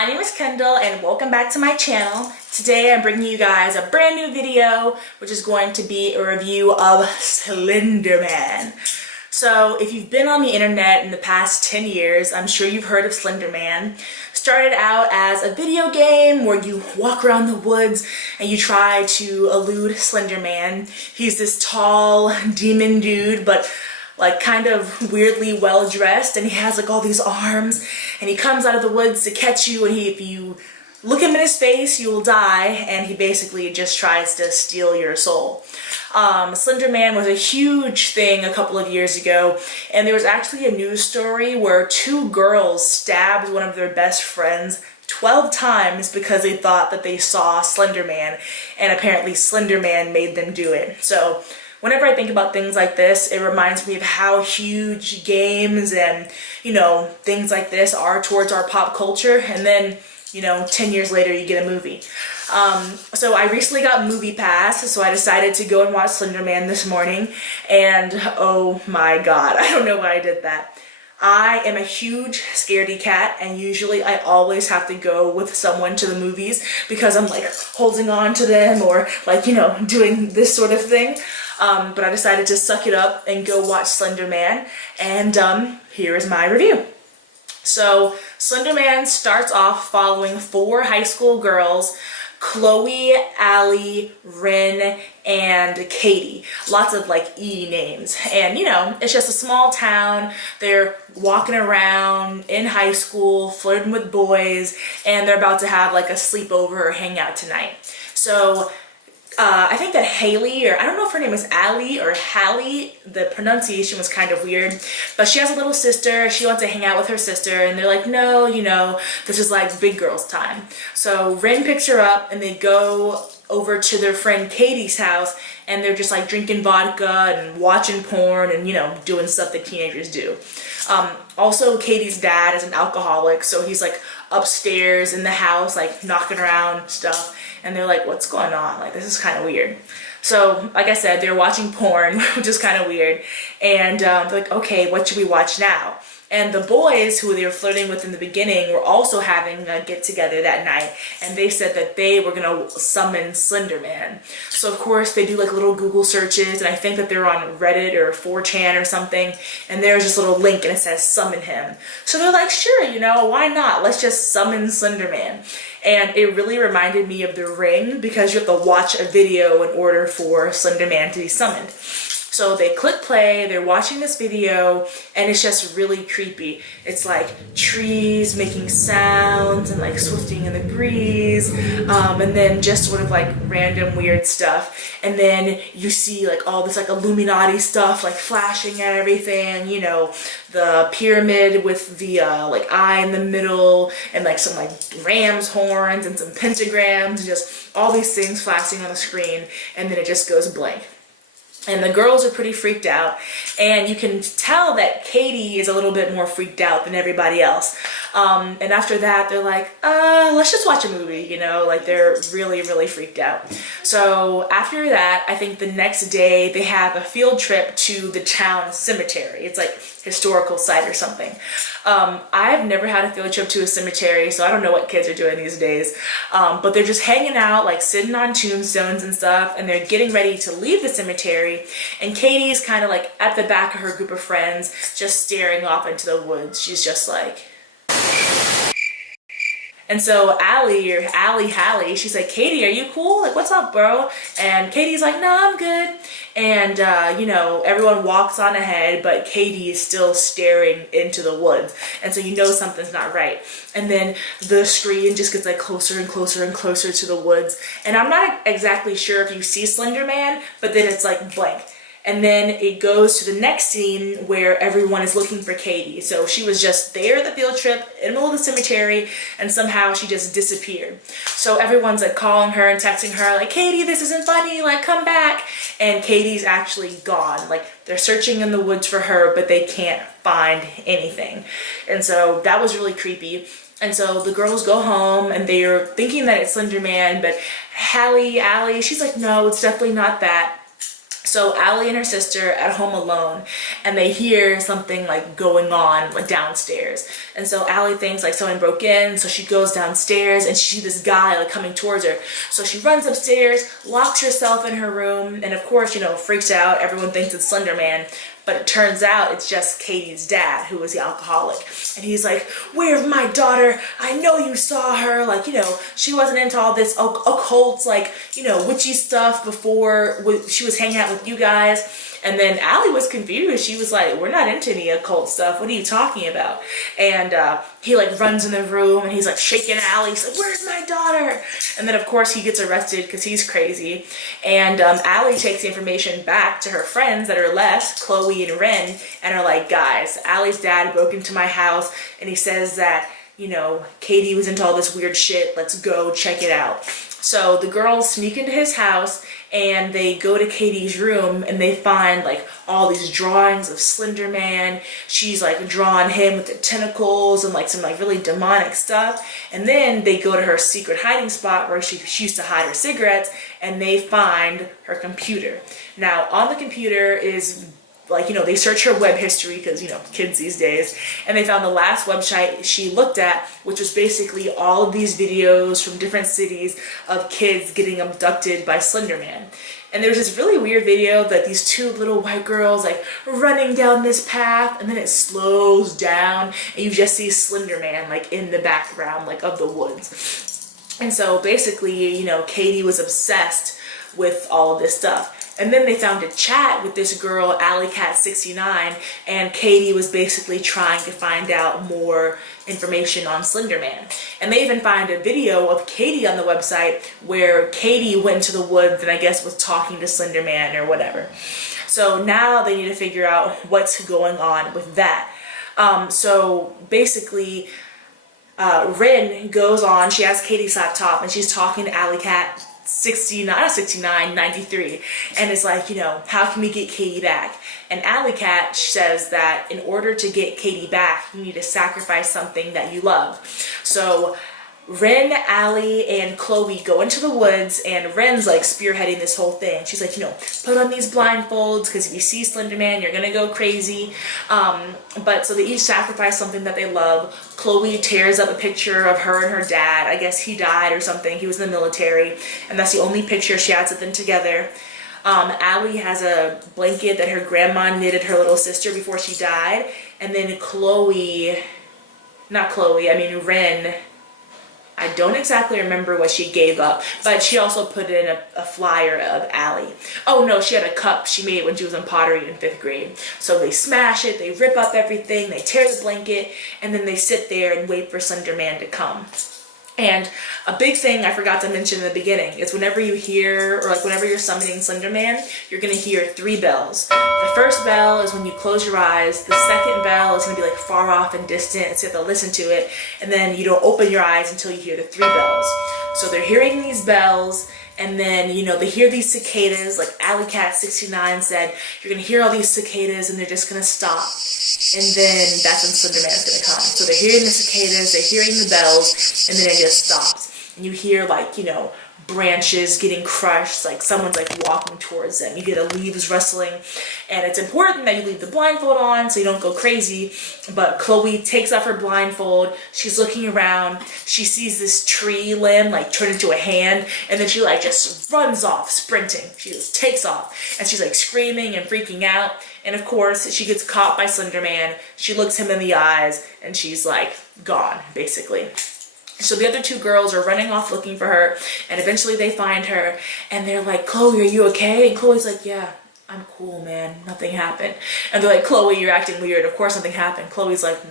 My name is Kendall and welcome back to my channel. Today I'm bringing you guys a brand new video, which is going to be a review of Slenderman. So if you've been on the internet in the past 10 years, I'm sure you've heard of Slenderman. Started out as a video game where you walk around the woods and you try to elude Slenderman. He's this tall demon dude, but like kind of weirdly well dressed, and he has like all these arms, and he comes out of the woods to catch you, and if you look him in his face, you will die, and he basically just tries to steal your soul. Slenderman was a huge thing a couple of years ago, and there was actually a news story where two girls stabbed one of their best friends 12 times because they thought that they saw Slenderman, and apparently Slenderman made them do it. So whenever I think about things like this, it reminds me of how huge games and, things like this are towards our pop culture. And then, 10 years later, you get a movie. So I recently got Movie Pass, so I decided to go and watch Slenderman this morning. And oh my God, I don't know why I did that. I am a huge scaredy cat, and usually I always have to go with someone to the movies because I'm like holding on to them or like, doing this sort of thing. But I decided to suck it up and go watch Slenderman, and here is my review. So Slenderman starts off following four high school girls: Chloe, Allie, Ren, and Katie. Lots of like E names. And it's just a small town. They're walking around in high school, flirting with boys, and they're about to have like a sleepover or hangout tonight. So I think that Haley, or I don't know if her name is Allie or Hallie, the pronunciation was kind of weird, but she has a little sister. She wants to hang out with her sister, and they're like, no, this is like big girls time. So Ren picks her up, and they go over to their friend Katie's house, and they're just like drinking vodka and watching porn and, doing stuff that teenagers do. Also, Katie's dad is an alcoholic, so he's like upstairs in the house, like knocking around stuff, and they're like, what's going on? Like, this is kind of weird. So, like I said, they're watching porn, which is kind of weird, and they're like, okay, what should we watch now? And the boys who they were flirting with in the beginning were also having a get-together that night, and they said that they were gonna summon Slenderman. So of course they do like little Google searches, and I think that they're on Reddit or 4chan or something, and there's this little link and it says summon him. So they're like, sure, why not? Let's just summon Slenderman. And it really reminded me of The Ring, because you have to watch a video in order for Slenderman to be summoned. So they click play, they're watching this video, and it's just really creepy. It's like trees making sounds and like swifting in the breeze, and then just sort of like random weird stuff. And then you see like all this like Illuminati stuff like flashing at everything, the pyramid with the like eye in the middle, and like some like ram's horns and some pentagrams, and just all these things flashing on the screen, and then it just goes blank. And the girls are pretty freaked out, and you can tell that Katie is a little bit more freaked out than everybody else. And after that, they're like, let's just watch a movie, like they're really, really freaked out. So after that, I think the next day they have a field trip to the town cemetery. It's like historical site or something. I've never had a field trip to a cemetery, so I don't know what kids are doing these days. But they're just hanging out, like sitting on tombstones and stuff, and they're getting ready to leave the cemetery. And Katie's kind of like at the back of her group of friends, just staring off into the woods. She's just like... And so Hallie, she's like, Katie, are you cool? Like, what's up, bro? And Katie's like, no, I'm good. And, everyone walks on ahead, but Katie is still staring into the woods. And so something's not right. And then the screen just gets like closer and closer and closer to the woods. And I'm not exactly sure if you see Slenderman, but then it's like blank. And then it goes to the next scene where everyone is looking for Katie. So she was just there at the field trip in the middle of the cemetery, and somehow she just disappeared. So everyone's like calling her and texting her like, Katie, this isn't funny, like come back. And Katie's actually gone. Like they're searching in the woods for her, but they can't find anything. And so that was really creepy. And so the girls go home and they're thinking that it's Slenderman, but Allie, she's like, no, it's definitely not that. So Allie and her sister at home alone, and they hear something like going on like downstairs. And so Allie thinks like someone broke in, so she goes downstairs and she sees this guy like coming towards her. So she runs upstairs, locks herself in her room, and of course, you know, freaks out. Everyone thinks it's Slenderman. But it turns out it's just Katie's dad, who was the alcoholic. And he's like, "Where's my daughter? I know you saw her. Like, you know, she wasn't into all this occult, like, you know, witchy stuff before she was hanging out with you guys." And then Allie was confused. She was like, "We're not into any occult stuff. What are you talking about?" And he like runs in the room and he's like shaking Allie. He's like, "Where's my daughter?" And then of course he gets arrested because he's crazy. And Allie takes the information back to her friends that are left, Chloe and Ren, and are like, "Guys, Allie's dad broke into my house and he says that, you know, Katie was into all this weird shit. Let's go check it out." So the girls sneak into his house and they go to Katie's room and they find like all these drawings of Slenderman. She's like drawn him with the tentacles and like some like really demonic stuff. And then they go to her secret hiding spot where she used to hide her cigarettes, and they find her computer. Now on the computer is like, you know, they search her web history because, you know, kids these days, and they found the last website she looked at, which was basically all of these videos from different cities of kids getting abducted by Slenderman. And there was this really weird video that these two little white girls like running down this path, and then it slows down and you just see Slenderman like in the background like of the woods. And so basically, you know, Katie was obsessed with all of this stuff. And then they found a chat with this girl, AlleyCat69, and Katie was basically trying to find out more information on Slenderman. And they even find a video of Katie on the website where Katie went into the woods and I guess was talking to Slenderman or whatever. So now they need to figure out what's going on with that. So basically, Rin goes on, she has Katie's laptop and she's talking to AlleyCat 93, and it's like, you know, how can we get Katie back? And AlleyCat says that in order to get Katie back, you need to sacrifice something that you love. So Ren, Allie, and Chloe go into the woods, and Ren's like spearheading this whole thing. She's like, you know, put on these blindfolds because if you see Slenderman, you're gonna go crazy. But so they each sacrifice something that they love. Chloe tears up a picture of her and her dad. I guess he died or something. He was in the military, and that's the only picture she has of them together. Allie has a blanket that her grandma knitted her little sister before she died, and then Ren, I don't exactly remember what she gave up, but she also put in a flyer of Allie. Oh no, she had a cup she made when she was in pottery in 5th grade. So they smash it, they rip up everything, they tear the blanket, and then they sit there and wait for Slenderman to come. And a big thing I forgot to mention in the beginning is whenever you hear, or like whenever you're summoning Slenderman, you're gonna hear 3 bells. The first bell is when you close your eyes. The second bell is gonna be like far off and distant, so you have to listen to it. And then you don't open your eyes until you hear the 3 bells. So they're hearing these bells, and then, you know, they hear these cicadas, like AlleyCat69 said, you're gonna hear all these cicadas and they're just gonna stop. And then that's when Slenderman's gonna come. So they're hearing the cicadas, they're hearing the bells, and then it just stops. And you hear like, you know, branches getting crushed, like someone's like walking towards them. You get leaves rustling, and it's important that you leave the blindfold on so you don't go crazy. But Chloe takes off her blindfold, she's looking around, she sees this tree limb like turn into a hand, and then she like just runs off sprinting. She just takes off, and she's like screaming and freaking out. And of course she gets caught by Slenderman. She looks him in the eyes and she's like gone basically. So the other 2 girls are running off looking for her, and eventually they find her, and they're like, "Chloe, are you okay?" And Chloe's like, "Yeah, I'm cool, man. Nothing happened." And they're like, "Chloe, you're acting weird. Of course something happened." Chloe's like,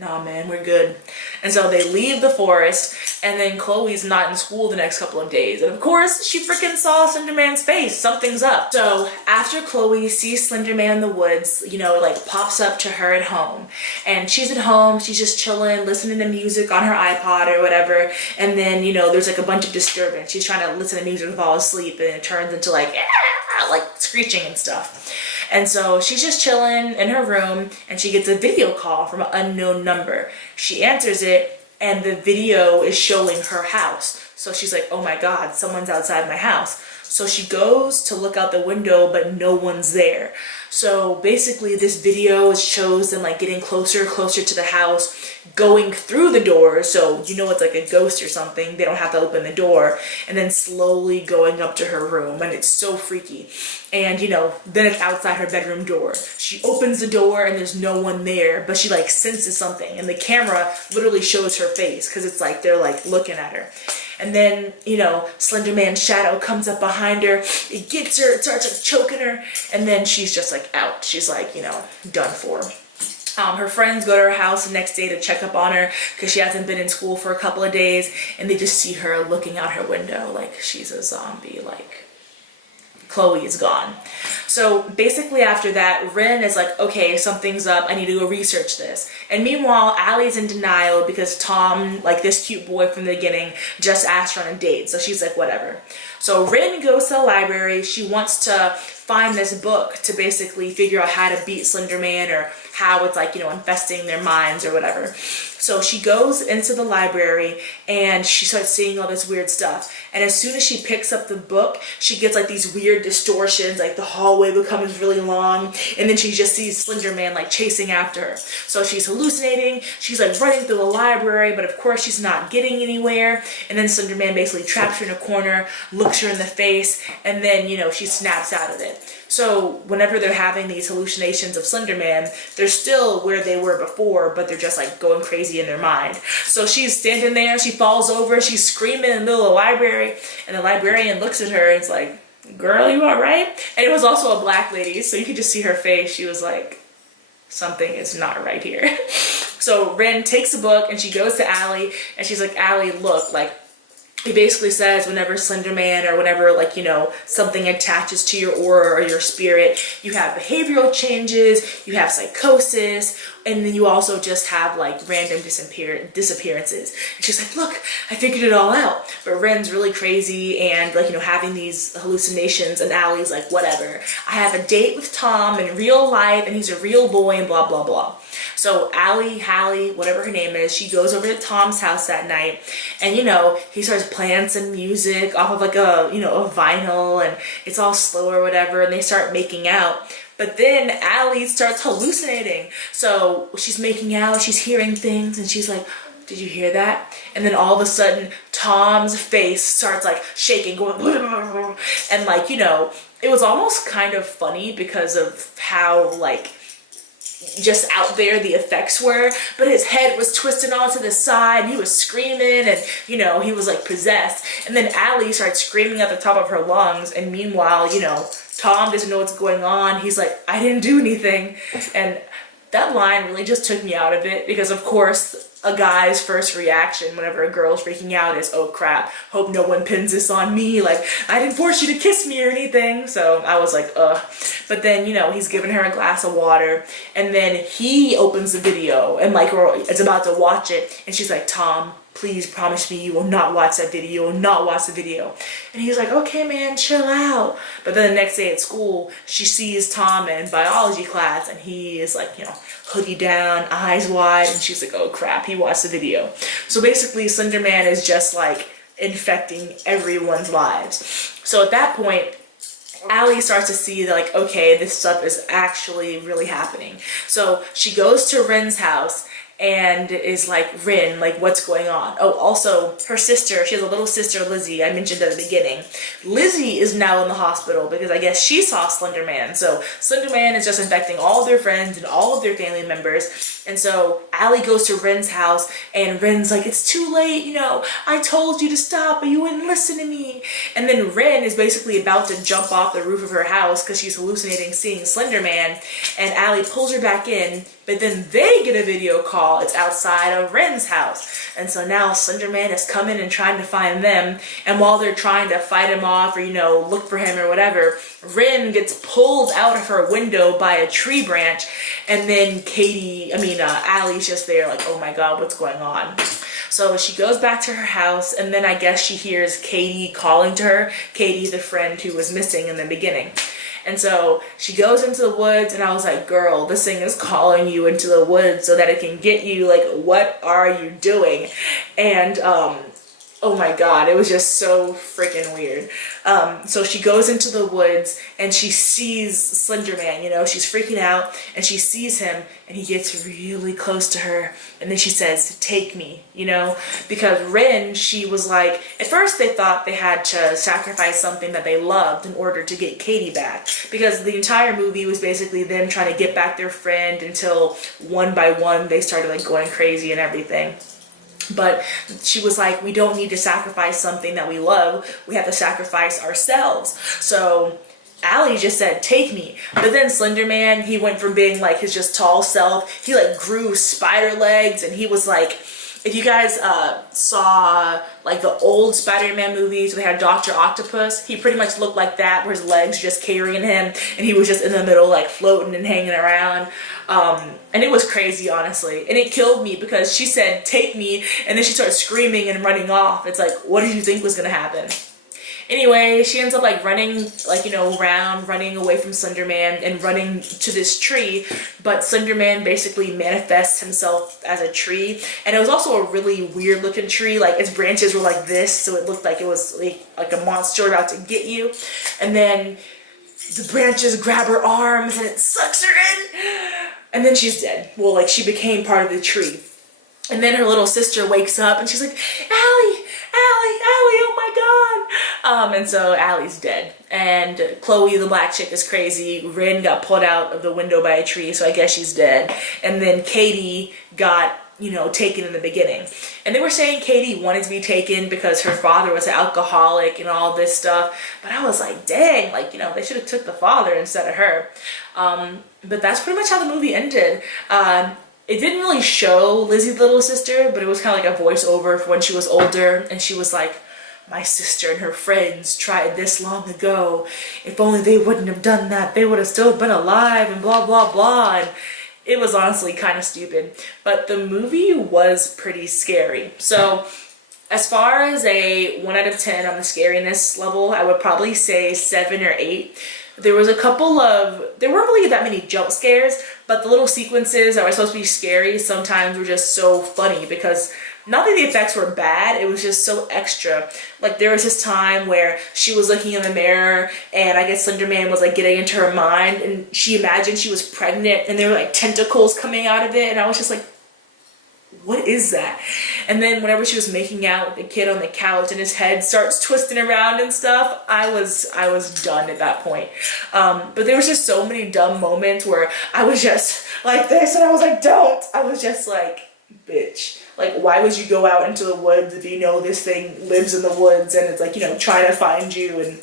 Nah, man, we're good." And so they leave the forest, and then Chloe's not in school the next couple of days. And of course, she freaking saw Slenderman's face. Something's up. So after Chloe sees Slenderman in the woods, you know, it like pops up to her at home. And she's at home, she's just chilling, listening to music on her iPod or whatever. And then, you know, there's like a bunch of disturbance. She's trying to listen to music and fall asleep, and it turns into like screeching and stuff. And so she's just chilling in her room, and she gets a video call from an unknown number. She answers it, and the video is showing her house. So she's like, "Oh my God, someone's outside my house." So she goes to look out the window, but no one's there. So basically this video shows them like getting closer to the house, going through the door, so you know it's like a ghost or something, they don't have to open the door, and then slowly going up to her room, and it's so freaky. And then it's outside her bedroom door. She opens the door and there's no one there, but she like senses something, and the camera literally shows her face because it's like they're like looking at her. And then, Slenderman's shadow comes up behind her. It gets her, it starts like choking her. And then she's just like out. She's like, done for. Her friends go to her house the next day to check up on her because she hasn't been in school for a couple of days. And they just see her looking out her window like she's a zombie, like Chloe is gone. So basically after that, Ren is like, okay, something's up. I need to go research this. And meanwhile, Allie's in denial because Tom, like this cute boy from the beginning, just asked her on a date. So she's like, whatever. So Ren goes to the library. She wants to find this book to basically figure out how to beat Slenderman, or how it's like, infesting their minds or whatever. So she goes into the library and she starts seeing all this weird stuff. And as soon as she picks up the book, she gets like these weird distortions, like the hallway becomes really long, and then she just sees Slenderman like chasing after her. So she's hallucinating, she's like running through the library, but of course she's not getting anywhere. And then Slenderman basically traps her in a corner, looks her in the face, and then, she snaps out of it. So whenever they're having these hallucinations of Slenderman, they're still where they were before, but they're just like going crazy in their mind. So she's standing there, she falls over, she's screaming in the middle of the library, and the librarian looks at her and it's like, girl, you all right? And it was also a black lady, so you could just see her face. She was like, something is not right here. So Ren takes the book and she goes to Allie and she's like, Allie, look, like, he basically says whenever Slenderman or whenever like, something attaches to your aura or your spirit, you have behavioral changes, you have psychosis, and then you also just have like random disappearances. And she's like, look, I figured it all out. But Ren's really crazy and like, having these hallucinations, and Allie's like, whatever. I have a date with Tom in real life and he's a real boy and blah, blah, blah. So Allie, Hallie, whatever her name is, she goes over to Tom's house that night, and he starts playing some music off of like a vinyl, and it's all slow or whatever, and they start making out. But then Allie starts hallucinating. So she's making out, she's hearing things, and she's like, did you hear that? And then all of a sudden, Tom's face starts like shaking, going, and like, it was almost kind of funny because of how like just out there the effects were, but his head was twisted all to the side and he was screaming, and he was like possessed. And then Allie starts screaming at the top of her lungs, and meanwhile Tom doesn't know what's going on. He's like, I didn't do anything. And that line really just took me out of it, because of course a guy's first reaction whenever a girl's freaking out is, oh crap, hope no one pins this on me, like I didn't force you to kiss me or anything. So I was like, ugh. But then he's giving her a glass of water, and then he opens the video and like is about to watch it, and she's like, Tom, please promise me you will not watch that video, you will not watch the video. And he's like, okay man, chill out. But then the next day at school, she sees Tom in biology class, and he is like, hoodie down, eyes wide, and she's like, oh crap, he watched the video. So basically Slenderman is just like infecting everyone's lives. So at that point, Allie starts to see that like, okay, this stuff is actually really happening. So she goes to Ren's house and is like, Ren, like what's going on? Oh, also her sister, she has a little sister, Lizzie, I mentioned at the beginning. Lizzie is now in the hospital because I guess she saw Slenderman. So Slenderman is just infecting all of their friends and all of their family members. And so Allie goes to Ren's house, and Ren's like, it's too late, I told you to stop, but you wouldn't listen to me. And then Ren is basically about to jump off the roof of her house because she's hallucinating seeing Slenderman, and Allie pulls her back in, but then they get a video call. It's outside of Ren's house. And so now Slenderman is coming and trying to find them, and while they're trying to fight him off or, look for him or whatever, Ren gets pulled out of her window by a tree branch, and then Allie's just there like, oh my god, what's going on? So she goes back to her house, and then I guess she hears Katie calling to her, Katie, the friend who was missing in the beginning. And so she goes into the woods, and I was like, girl, this thing is calling you into the woods so that it can get you, like, what are you doing? And Oh my god, it was just so freaking weird. So she goes into the woods and she sees Slenderman, you know, she's freaking out and she sees him and he gets really close to her and then she says, "Take me," you know, because Rin, she was like, at first they thought they had to sacrifice something that they loved in order to get Katie back, because the entire movie was basically them trying to get back their friend until one by one they started like going crazy and everything. But she was like, we don't need to sacrifice something that we love. We have to sacrifice ourselves. So Allie just said, "Take me." But then Slenderman, he went from being like his just tall self, he like grew spider legs, and he was like, if you guys saw like the old Spider-Man movies where they had Dr. Octopus, he pretty much looked like that, where his legs just carrying him and he was just in the middle like floating and hanging around. And it was crazy, honestly. And it killed me because she said, "Take me," and then she started screaming and running off. It's like, what did you think was gonna happen? Anyway, she ends up like running, like, you know, around, running away from Slenderman and running to this tree. But Slenderman basically manifests himself as a tree. And it was also a really weird looking tree. Like its branches were like this, so it looked like it was like a monster about to get you. And then the branches grab her arms and it sucks her in. And then she's dead. Well, like she became part of the tree. And then her little sister wakes up and she's like, "Allie, Allie, Allie, oh my god." And so Allie's dead. And Chloe, the black chick, is crazy. Rin got pulled out of the window by a tree, so I guess she's dead. And then Katie got, you know, taken in the beginning. And they were saying Katie wanted to be taken because her father was an alcoholic and all this stuff. But I was like, dang, like, you know, they should have took the father instead of her. But that's pretty much how the movie ended. It didn't really show Lizzie's little sister, but it was kind of like a voiceover for when she was older, and she was like, "My sister and her friends tried this long ago. If only they wouldn't have done that, they would have still been alive," and blah, blah, blah. And it was honestly kind of stupid. But the movie was pretty scary. So as far as a 1 out of 10 on the scariness level, I would probably say 7 or 8. There was a couple of, there weren't really that many jump scares, but the little sequences that were supposed to be scary sometimes were just so funny because not that the effects were bad, it was just so extra. Like there was this time where she was looking in the mirror and I guess Slenderman was like getting into her mind and she imagined she was pregnant and there were like tentacles coming out of it, and I was just like, what is that? And then whenever she was making out with the kid on the couch and his head starts twisting around and stuff, I was done at that point. But there was just so many dumb moments where I was just like this and I was like, don't. I was just like, bitch. Like, why would you go out into the woods if you know this thing lives in the woods and it's like, you know, trying to find you? And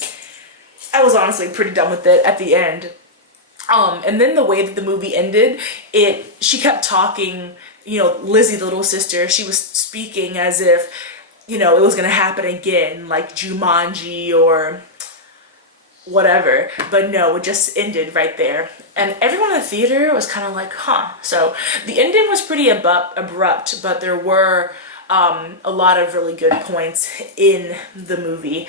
I was honestly pretty done with it at the end. And then the way that the movie ended, she kept talking, you know, Lizzie, the little sister, she was speaking as if, you know, it was gonna happen again, like Jumanji or whatever. But no, it just ended right there. And everyone in the theater was kind of like, huh. So the ending was pretty abrupt, but there were a lot of really good points in the movie.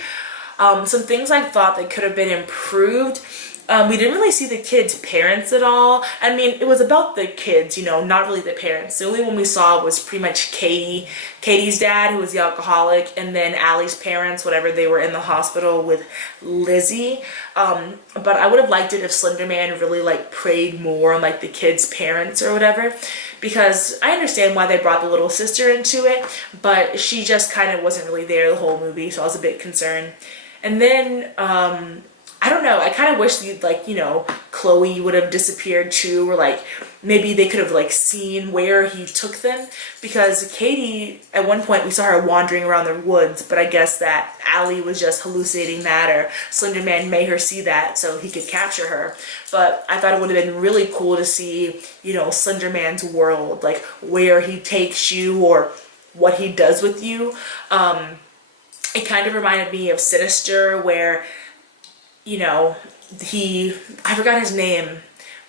Some things I thought that could have been improved. We didn't really see the kids' parents at all. I mean, it was about the kids, you know, not really the parents. The only one we saw was pretty much Katie's dad, who was the alcoholic, and then Allie's parents, whatever, they were in the hospital with Lizzie. But I would have liked it if Slenderman really like preyed more on like the kids' parents or whatever, because I understand why they brought the little sister into it, but she just kind of wasn't really there the whole movie, so I was a bit concerned. And then, I don't know, I kind of wish like, you know, Chloe would have disappeared too, or like maybe they could have like seen where he took them, because Katie, at one point we saw her wandering around the woods, but I guess that Allie was just hallucinating that, or Slenderman made her see that so he could capture her. But I thought it would have been really cool to see, you know, Slenderman's world, like where he takes you or what he does with you. It kind of reminded me of Sinister, where, you know, I forgot his name,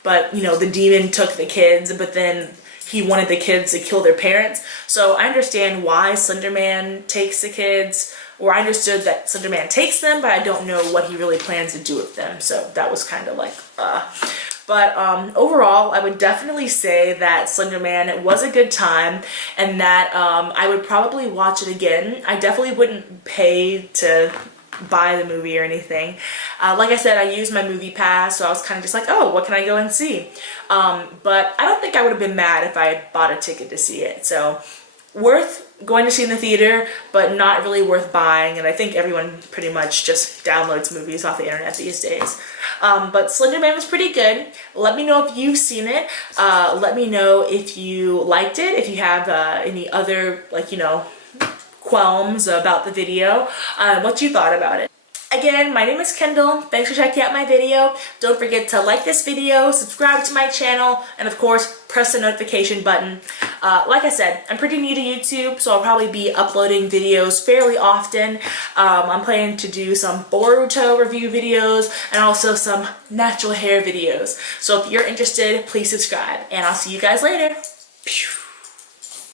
but, you know, the demon took the kids, but then he wanted the kids to kill their parents. So I understand why Slenderman takes the kids, or I understood that Slenderman takes them, but I don't know what he really plans to do with them. So that was kind of like, But overall, I would definitely say that Slenderman was a good time, and that I would probably watch it again. I definitely wouldn't pay to buy the movie or anything. Like I said, I used my movie pass, so I was kind of just like, oh, what can I go and see? But I don't think I would have been mad if I had bought a ticket to see it. So worth going to see in the theater, but not really worth buying. And I think everyone pretty much just downloads movies off the internet these days. But Slenderman was pretty good. Let me know if you've seen it. Let me know if you liked it, if you have any other, like, you know, qualms about the video, what you thought about it. Again, my name is Kendall. Thanks for checking out my video. Don't forget to like this video, subscribe to my channel, and of course, press the notification button. Like I said, I'm pretty new to YouTube, so I'll probably be uploading videos fairly often. I'm planning to do some Boruto review videos and also some natural hair videos. So if you're interested, please subscribe, and I'll see you guys later. Pew.